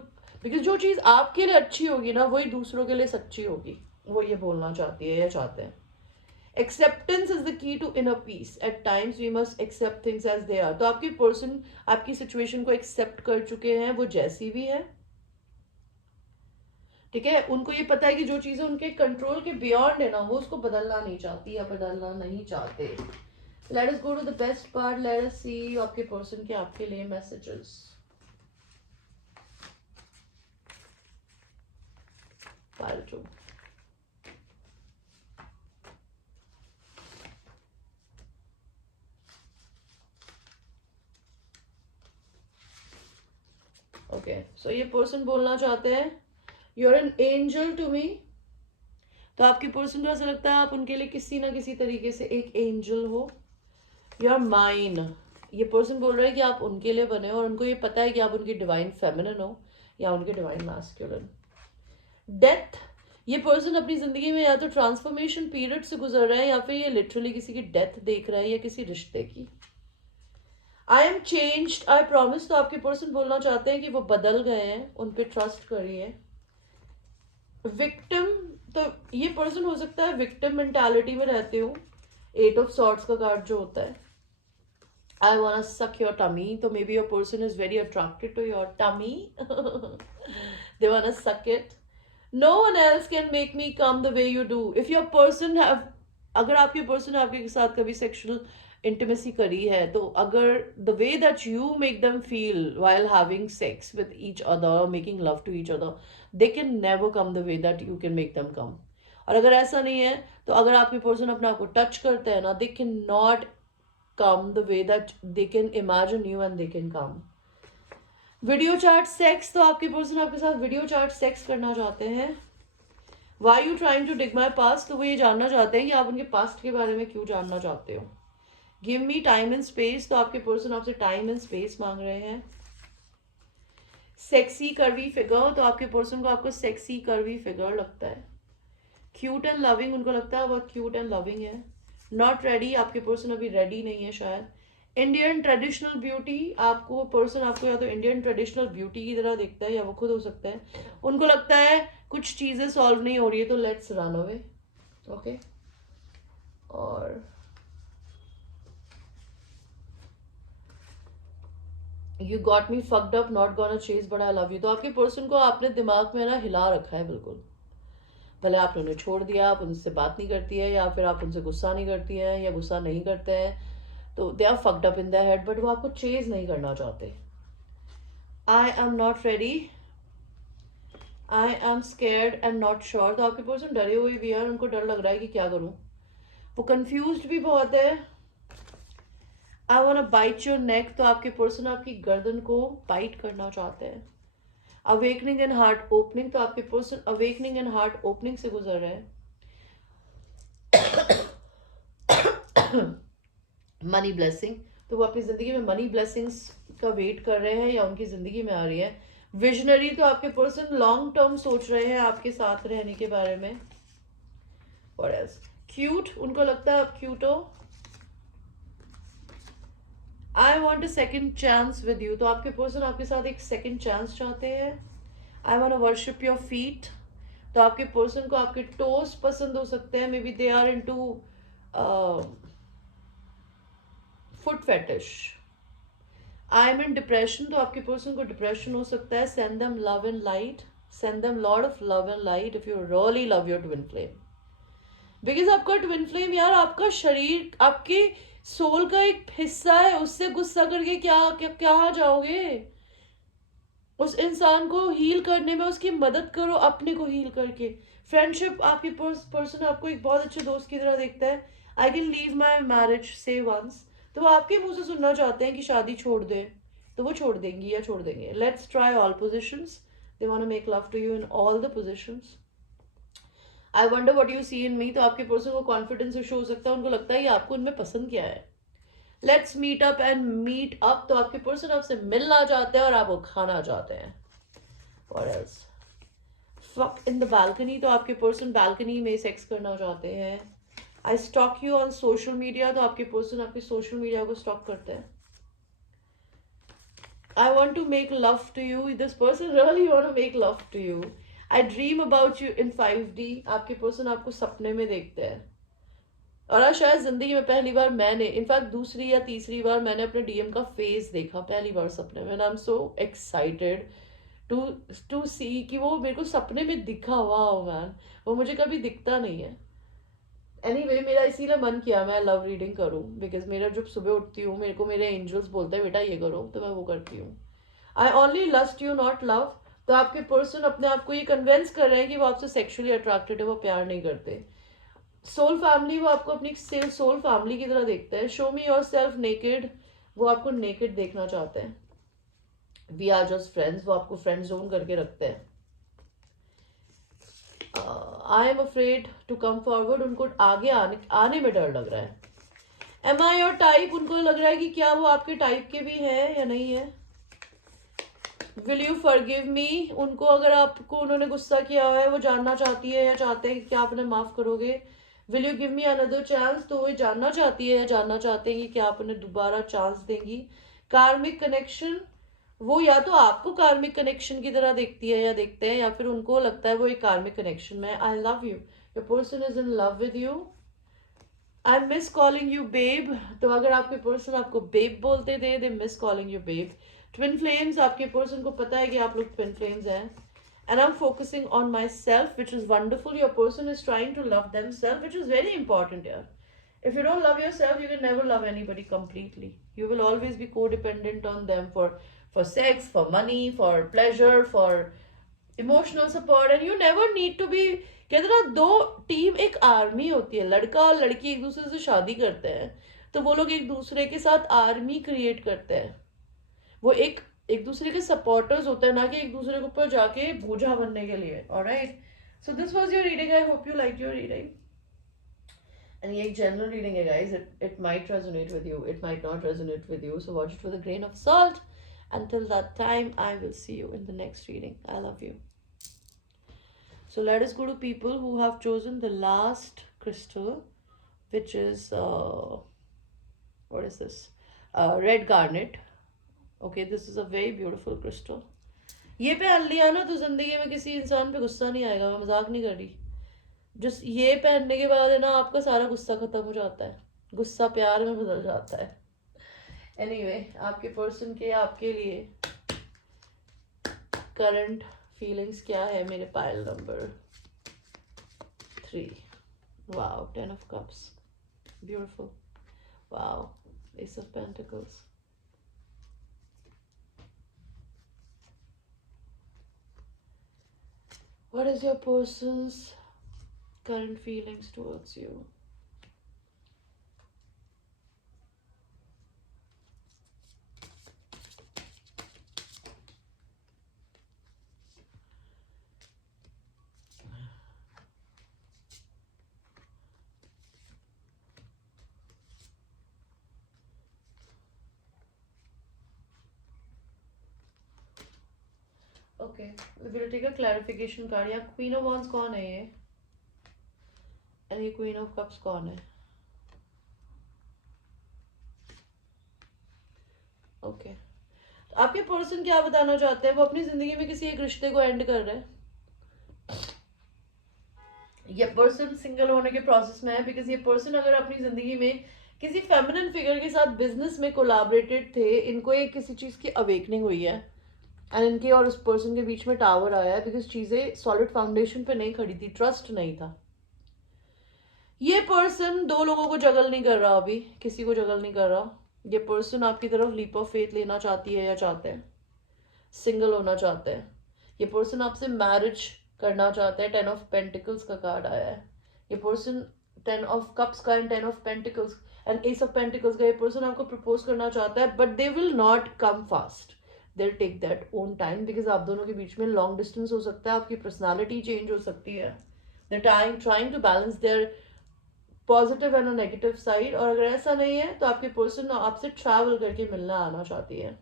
बिकॉज जो चीज़ आपके लिए अच्छी होगी ना, वही दूसरों के लिए सच्ची होगी, वो ये बोलना चाहती है या चाहते हैं। Acceptance is the key to inner peace, at times we must accept things as they are. तो आपके पर्सन आपकी सिचुएशन को एक्सेप्ट कर चुके हैं, वो जैसी भी है, ठीक है। उनको ये पता है कि जो चीजें उनके कंट्रोल के बियॉन्ड है ना, वो उसको बदलना नहीं चाहती या बदलना नहीं चाहते। Let us go to the best part, let us see आपके पर्सन के आपके लिए मैसेजेस। पार्ट 2, ओके, सो ये पर्सन बोलना चाहते हैं you are an angel to me. तो आपके पर्सन को ऐसा लगता है आप उनके लिए किसी ना किसी तरीके से एक एंजल हो, यू आर माइन। ये पर्सन बोल रहा है कि आप उनके लिए बने और उनको ये पता है कि आप उनकी डिवाइन फेमिनिन हो या उनके डिवाइन मैस्कुलिन। डेथ, ये पर्सन अपनी जिंदगी में या तो ट्रांसफॉर्मेशन पीरियड से गुजर रहा है या फिर ये लिटरली किसी की डेथ देख रहा है या किसी रिश्ते की। I am changed, I promise. तो आपके पर्सन बोलना चाहते हैं कि वो बदल गए हैं, उन पे ट्रस्ट करिए। विक्टिम, तो ये पर्सन हो सकता है विक्टिम मेंटालिटी में रहते हो। 8 ऑफ सॉर्ड्स का कार्ड जो होता है, I wanna suck your tummy, तो maybe your person is very attracted to your tummy. They wanna suck it. No one else can make me come the way you do. If your person have, अगर आपके person ने आपके साथ कभी sexual intimacy करी है, तो अगर the way that you make them feel while having sex with each other, making love to each other, they can never come the way that you can make them come. और अगर ऐसा नहीं है तो अगर आपके पर्सन अपने आप को टच करते हैं ना, they cannot come the way that they can imagine you and they can come. Video chat sex, तो आपके पर्सन आपके साथ वीडियो चैट सेक्स करना चाहते हैं। Why you trying to dig my past, तो वो ये जानना चाहते हैं कि आप उनके पास्ट के बारे में क्यों जानना चाहते हो। Give me time and space, तो आपके पर्सन आपसे टाइम एंड स्पेस मांग रहे हैं। सेक्सी कर्वी फिगर, तो आपके पर्सन को आपको सेक्सी कर्वी फिगर लगता है। क्यूट एंड लविंग, उनको लगता है बहुत क्यूट एंड लविंग है। नॉट रेडी, आपके पर्सन अभी रेडी नहीं है शायद। इंडियन ट्रेडिशनल ब्यूटी, आपको पर्सन आपको या तो इंडियन ट्रेडिशनल ब्यूटी की तरह दिखता है या वो खुद हो सकता है उनको लगता है कुछ चीज़ें सॉल्व नहीं हो रही है तो लेट्स रन अवे। ओके, और you got me fucked up not gonna chase but I love you, तो आपके पर्सन को आपने दिमाग में ना हिला रखा है बिल्कुल। भले आपने उन्हें छोड़ दिया, आप उनसे बात नहीं करती है या फिर आप उनसे गुस्सा नहीं करती हैं या गुस्सा नहीं करते हैं, तो they are fucked up in the head, but वो आपको चेज नहीं करना चाहते। I am not ready, I am scared and not sure, तो आपके पर्सन डरे हुए भी हैं, उनको डर लग रहा है कि क्या करूं, वो कंफ्यूज भी बहुत है। I want bite your neck, तो आपके पर्सन आपकी गर्दन को बाइट करना चाहते हैं। अवेकनिंग एंड हार्ट ओपनिंग, तो आपके person awakening and heart opening से गुजर रहे हैं। मनी ब्लेसिंग, तो वो अपनी जिंदगी में मनी ब्लेसिंग्स का वेट कर रहे हैं या उनकी जिंदगी में आ रही है। विजनरी, तो आपके पर्सन लॉन्ग टर्म सोच रहे हैं आपके साथ रहने के बारे में। और एल्स क्यूट, उनको लगता है आप क्यूट हो। I want a second chance with you, तो आपके पर्सन आपके साथ एक सेकेंड चांस चाहते हैं। I want worship your feet, तो आपके पर्सन को आपके टोस पसंद हो सकते हैं, maybe they are into foot fetish. I am in depression, तो आपके पर्सन को डिप्रेशन हो सकता है। Send them love and light, send them lord of love and light if you really love your twin flame, because आपका twin flame यार आपका शरीर आपके सोल का एक हिस्सा है, उससे गुस्सा करके क्या क्या क्या जाओगे। उस इंसान को हील करने में उसकी मदद करो, अपने को हील करके। फ्रेंडशिप, आपके पर्सन आपको एक बहुत अच्छे दोस्त की तरह देखता है। I can leave my marriage से वंस, तो वो आपके मुंह से सुनना चाहते हैं कि शादी छोड़ दे, तो वो छोड़ देंगी या छोड़ देंगे। Let's try all positions, they want to make love to you in all the positions. I wonder what you see in me, तो आपके पर्सन को कॉन्फिडेंस शो हो सकता है, उनको लगता है कि आपको इनमें पसंद क्या है। Let's meet up and meet up, तो आपके पर्सन आपसे मिलना चाहते हैं और आपको खाना चाहते हैं। और else fuck in the balcony, तो आपके पर्सन बालकनी में सेक्स करना चाहते हैं। I stalk you on social media, तो आपके पर्सन आपके सोशल मीडिया को स्टॉक करते हैं। I want to make love to you, this person really want to make love to you. I dream about you in 5D, आपके person आपको सपने में देखते हैं। और आज शायद जिंदगी में पहली बार मैंने, इनफैक्ट दूसरी या तीसरी बार मैंने अपने डीएम का फेस देखा पहली बार सपने में। I am so excited to to see कि वो मेरे को सपने में दिखा। वाह मैन, वो मुझे कभी दिखता नहीं है। एनीवे मेरा इसीलिए मन किया मैं लव रीडिंग करूं, बिकॉज मेरा जब सुबह उठती हूँ मेरे को मेरे एंजल्स बोलते हैं बेटा ये करो, तो मैं वो करती हूँ। I only lust you not love, तो आपके पर्सन अपने आप को ये कन्विंस कर रहे हैं कि वो आपसे सेक्सुअली अट्रैक्टेड है, वो प्यार नहीं करते। सोल फैमिली, वो आपको अपनी सोल फैमिली की तरह देखते हैं। Show me your self naked, वो आपको नेकेड देखना चाहते हैं। वी आर जस्ट फ्रेंड्स, वो आपको फ्रेंड जोन करके रखते हैं। I am afraid to come forward, उनको आगे आने में डर लग रहा है। एम आई योर टाइप, उनको लग रहा है कि क्या वो आपके टाइप के भी है या नहीं है। विल यू फॉरगिव मी, उनको अगर आपको उन्होंने गुस्सा किया हुआ है वो जानना चाहती है या चाहते हैं कि क्या आप उन्हें माफ करोगे। Will you give me another chance, तो वो जानना चाहती है या जानना चाहते हैं कि क्या आप उन्हें दोबारा चांस देंगी। कार्मिक कनेक्शन, वो या तो आपको कार्मिक कनेक्शन की तरह देखती है या देखते हैं, या फिर उनको लगता है वो एक कार्मिक कनेक्शन में। I love you, your person is in love with you. I miss calling you babe, तो अगर आपके पर्सन आपको बेब बोलते थे, they miss calling you babe. Twin flames, आपके पर्सन को पता है कि आप लोग ट्विन फ्लेम्स हैं। And I'm focusing on myself, which is wonderful. Your person is trying to love themselves, which is very important here. If you don't love yourself, you can never love anybody completely. You will always be codependent on them for sex, for money, for pleasure, for emotional support, and you never need to be. कहते ना दो team एक army होती है, लड़का और लड़की एक दूसरे से शादी करते हैं तो वो लोग एक दूसरे के साथ आर्मी क्रिएट करते हैं। वो एक एक दूसरे के सपोर्टर्स होते हैं, ना कि एक दूसरे के ऊपर जाके बोझा बनने के लिए। Alright, so this was your reading, I hope you like your reading. And ये एक जनरल रीडिंग है guys, it might resonate with you, it might not resonate with you, so watch it with a grain of salt. Until that time, I will see you in the next reading. I love you. So let us go to people who have chosen the last crystal, which is what is this? Red garnet. Okay, this is a very beautiful crystal. ये पहन लिया ना तो जिंदगी में किसी इंसान पे गुस्सा नहीं आएगा. मैं मजाक नहीं कर रही. जस्ट ये पहनने के बाद है ना आपका सारा गुस्सा खत्म हो जाता है. गुस्सा प्यार में बदल जाता है. एनीवे, आपके पर्सन के आपके लिए करंट फीलिंग्स क्या है मेरे pile number 3. Wow, 10 of cups. Beautiful. Wow. Ace of Pentacles. What is your person's current feelings towards you? Okay, we'll take a clarification card. या क्वीन ऑफ वॉन्ड्स कौन है ये? और ये क्वीन ऑफ कप्स कौन है? ओके, तो आपके पर्सन क्या बताना चाहते हैं? वो अपनी जिंदगी में किसी एक रिश्ते को एंड कर रहे हैं. ये पर्सन सिंगल होने के प्रोसेस में है बिकॉज ये पर्सन अगर अपनी जिंदगी में किसी फेमिनिन फिगर के साथ बिजनेस में कोलैबोरेटेड थे, इनको एक किसी चीज की अवेकनिंग हुई है एंड इनके और उस पर्सन के बीच में टावर आया है बिकॉज चीजें सॉलिड फाउंडेशन पे नहीं खड़ी थी, ट्रस्ट नहीं था. ये पर्सन दो लोगों को जगल नहीं कर रहा, अभी किसी को जगल नहीं कर रहा. ये पर्सन आपकी तरफ लीप ऑफ फेथ लेना चाहती है या चाहते हैं, सिंगल होना चाहते हैं. ये पर्सन आपसे मैरिज करना चाहता है. 10 ऑफ पेंटिकल्स का कार्ड आया है. ये पर्सन 10 ऑफ कप्स का and 10 of pentacles and ace of pentacles का ये पर्सन आपको प्रपोज करना चाहता है, but they will not come fast. They will take that own time because आप दोनों के बीच में लॉन्ग डिस्टेंस हो सकता है, आपकी पर्सनैलिटी चेंज हो सकती है. They trying to balance their positive and negative side. और अगर ऐसा नहीं है तो आपके पर्सन आपसे ट्रैवल करके मिलना आना चाहती है.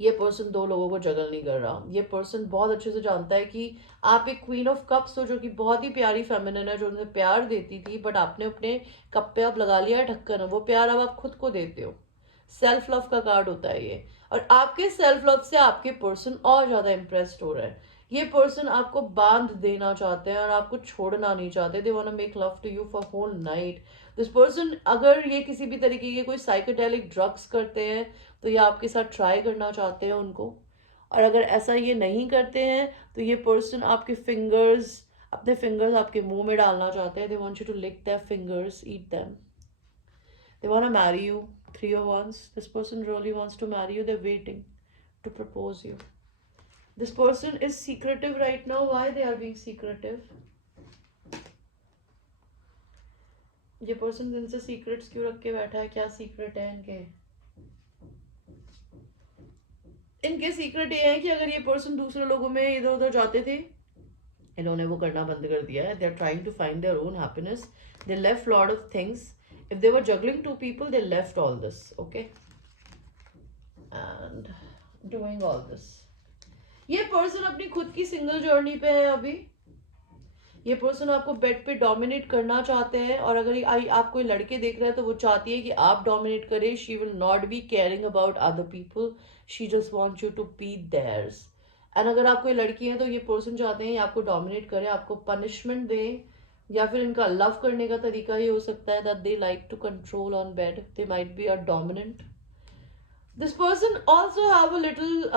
ये पर्सन दो लोगों को जगल नहीं कर रहा. ये पर्सन बहुत अच्छे से जानता है कि आप एक क्वीन ऑफ कप्स हो जो कि बहुत ही प्यारी फेमिनिन है, जो उन्हें प्यार देती थी, बट आपने अपने कप पे अब लगा लिया है ढक्कन. वो प्यार अब आप खुद को देते हो. सेल्फ लव का कार्ड होता है ये. और आपके सेल्फ लव से आपके पर्सन और ज्यादा इम्प्रेस्ड हो रहे हैं. ये पर्सन आपको बांध देना चाहते हैं और आपको छोड़ना नहीं चाहते. They want to make love to you for whole night. This person अगर ये किसी भी तरीके के कोई साइकोडेलिक ड्रग्स करते हैं तो ये आपके साथ ट्राई करना चाहते हैं उनको. और अगर ऐसा ये नहीं करते हैं तो ये पर्सन आपके अपने फिंगर्स आपके मुंह में डालना चाहते हैं. They want you to lick their fingers, eat them. They want to marry you. 3 of Wands. This person really wants to marry you. They're waiting to propose you. This person is secretive right now. Why they are being secretive? ये person जिनसे secrets क्यों रख के बैठा है? क्या secret है इनके? इनके सीक्रेट ये है कि अगर ये पर्सन दूसरे लोगों में इधर उधर जाते थे, इन्होंने वो करना बंद कर दिया है. They are trying to find their own happiness. They left lot of things. If they were juggling 2 people, they left all this, okay? And doing all this. ये पर्सन अपनी खुद की सिंगल जर्नी पे है अभी. ये पर्सन आपको bed पे डोमिनेट करना चाहते हैं और अगर आप कोई लड़के देख रहे हैं तो वो चाहती है कि आप डोमिनेट करें. She will not be caring about other people. She just want you to be theirs. And अगर आप कोई लड़की है तो ये पर्सन चाहते हैं आपको डोमिनेट करे, आपको पनिशमेंट दें, या फिर इनका लव करने का तरीका ये हो सकता है that they like to control on bed. They might be a dominant. This person also have a little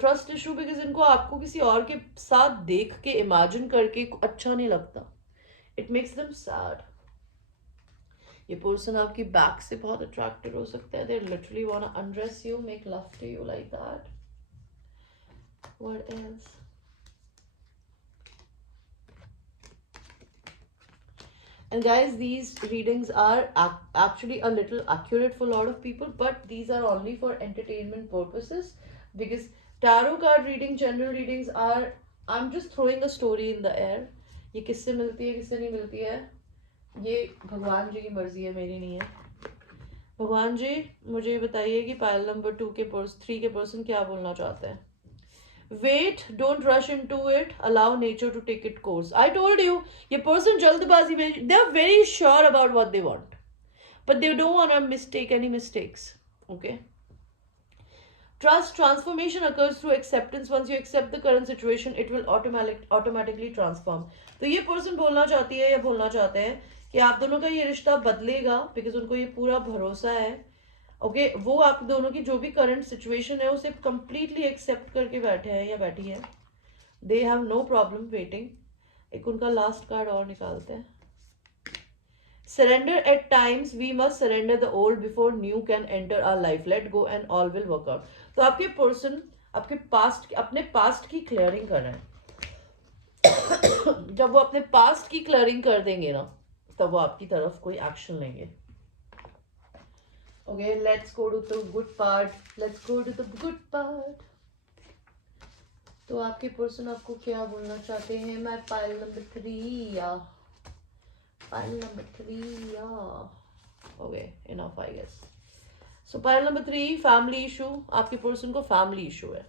trust issue because इनको आपको किसी और के साथ देख के इमेजिन करके अच्छा नहीं लगता. It makes them sad. ये पर्सन आपकी बैक से बहुत अट्रैक्टेड हो सकता है. They literally want to undress you, make love to you like that. What else? And guys, these readings are actually a little accurate for a lot of people, but these are only for entertainment purposes because tarot card reading, general readings are, I'm just throwing a story in the air. ये किससे मिलती है किससे नहीं मिलती है ये भगवान जी की मर्जी है, मेरी नहीं है. भगवान जी मुझे बताइए कि पायल नंबर 2 के 3 के पर्सन क्या बोलना चाहते हैं. Wait, don't rush into it. Allow nature to take its course. I told you, ये person जल्दबाजी में, they are very sure about what they want, but they don't want to mistake any mistakes. Okay. Trust transformation occurs through acceptance. Once you accept the current situation, it will automatically transform. तो ये person बोलना चाहती है या बोलना चाहते हैं कि आप दोनों का ये रिश्ता बदलेगा, बिकॉज उनको ये पूरा भरोसा है. ओके वो आप दोनों की जो भी करंट सिचुएशन है उसे कंप्लीटली एक्सेप्ट करके बैठे हैं या बैठी है. They have no problem waiting. एक उनका लास्ट कार्ड और निकालते हैं. Surrender at times we must surrender the old before new can enter our life. Let go and all will work out. तो आपके पर्सन आपके पास्ट अपने पास्ट की क्लियरिंग कर रहे हैं. जब वो अपने पास्ट की क्लियरिंग कर देंगे ना तब वो आपकी तरफ कोई एक्शन लेंगे. Okay let's go to the good part. Let's go to the good part. तो आपके पर्सन आपको क्या बोलना चाहते हैं? मैं पाइल नंबर 3 या pile number 3, yeah. Okay, enough I guess. So pile number 3, family issue. आपके पर्सन को फैमिली इशू है.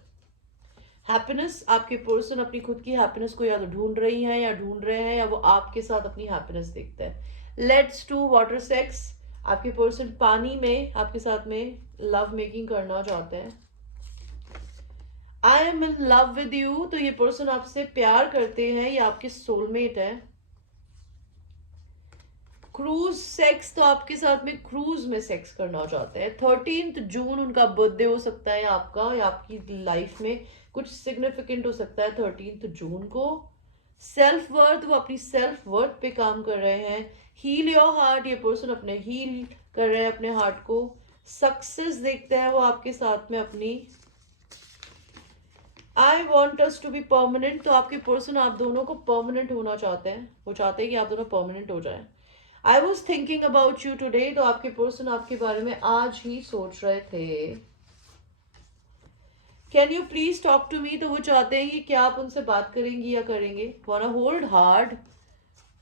हैप्पीनेस, आपके पर्सन अपनी खुद की हैप्पीनेस को या तो ढूंढ रही हैं या ढूंढ रहे हैं या वो आपके साथ अपनी हैप्पीनेस देखते हैं. Let's to water sex. आपके पर्सन पानी में आपके साथ में लव मेकिंग करना चाहते हैं. I am in love with you. तो ये पर्सन आपसे प्यार करते हैं, ये आपके सोलमेट है. क्रूज सेक्स, तो आपके साथ में क्रूज में सेक्स करना चाहते हैं. 13 जून उनका बर्थडे हो सकता है आपका, या आपकी लाइफ में कुछ सिग्निफिकेंट हो सकता है 13 जून को. सेल्फ वर्थ, वो अपनी सेल्फ वर्थ पे काम कर रहे हैं. हील योर हार्ट, ये पर्सन अपने हील कर रहे हैं अपने हार्ट को. सक्सेस देखते हैं वो आपके साथ में अपनी. I want us to be permanent, तो आपके पर्सन आप दोनों को परमानेंट होना चाहते हैं. वो चाहते हैं कि आप दोनों परमानेंट हो जाए. I was thinking about you today, तो आपके पर्सन आपके बारे में आज ही सोच रहे थे. Can you please talk to me, तो वो चाहते हैं कि क्या आप उनसे बात करेंगी या करेंगे. वाना hold hard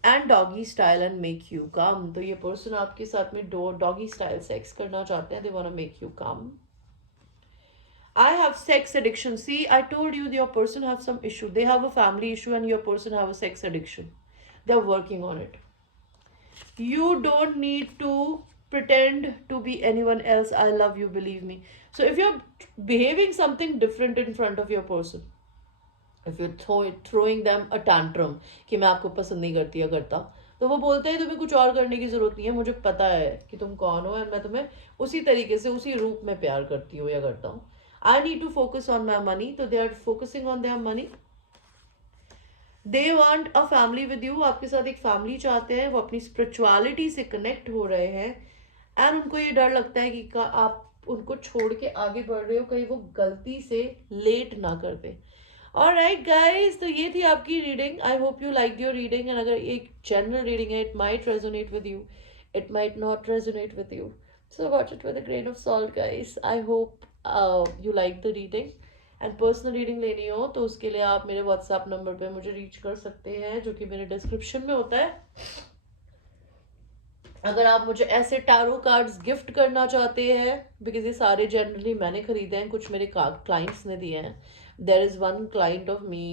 and doggy style and make you come, तो ये पर्सन आपके साथ में डॉगी स्टाइल सेक्स करना चाहते हैं. दे वाना make you come. I have sex addiction. See, I told you your person have some issue. They have a family issue and your person have a sex addiction. They're working on it. You don't need to pretend to be anyone else. I love you, believe me. So if you're behaving something different in front of your person, if you're throwing them a tantrum कि मैं आपको पसंद नहीं करती या करता, तो वो बोलते हैं तुम्हें कुछ और करने की जरूरत नहीं है, मुझे पता है कि तुम कौन हो और मैं तुम्हें उसी तरीके से उसी रूप में प्यार करती हूँ या करता हूँ. I need to focus on my money, so they are focusing on their money. They want a family with you. आपके साथ एक फैमिली चाहते हैं. वो अपनी स्पिरिचुअलिटी से कनेक्ट हो रहे हैं एंड उनको ये डर लगता है कि आप उनको छोड़ के आगे बढ़ रहे हो, कहीं वो गलती से लेट ना कर दे. ऑलराइट गाइज, तो ये थी आपकी reading. I hope you like your reading. And अगर एक जनरल रीडिंग है, it might resonate with you, it might not resonate with you. So watch it with a grain of salt, guys. I hope you like the reading. And personal reading लेनी हो तो उसके लिए आप मेरे WhatsApp number पे मुझे reach कर सकते हैं, जो कि मेरे डिस्क्रिप्शन में होता है. अगर आप मुझे ऐसे टैरो कार्ड्स गिफ्ट करना चाहते हैं, बिकॉज ये सारे जनरली मैंने खरीदे हैं, कुछ मेरे क्लाइंट्स ने दिए हैं. There is one client of me,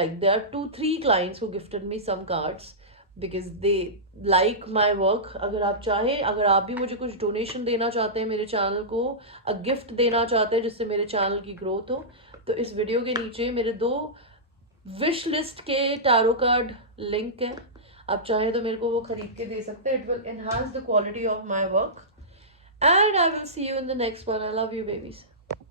like there are 2-3 clients who gifted me some cards because they like my work. अगर आप चाहें, अगर आप भी मुझे कुछ डोनेशन देना चाहते हैं मेरे चैनल को, गिफ्ट देना चाहते हैं जिससे मेरे चैनल की ग्रोथ हो, तो इस वीडियो के नीचे मेरे 2 विश लिस्ट के टैरो कार्ड लिंक है. आप चाहें तो मेरे को वो खरीद के दे सकते हैं. It will enhance the quality of my work. And I will see you in the next one. I love you babies.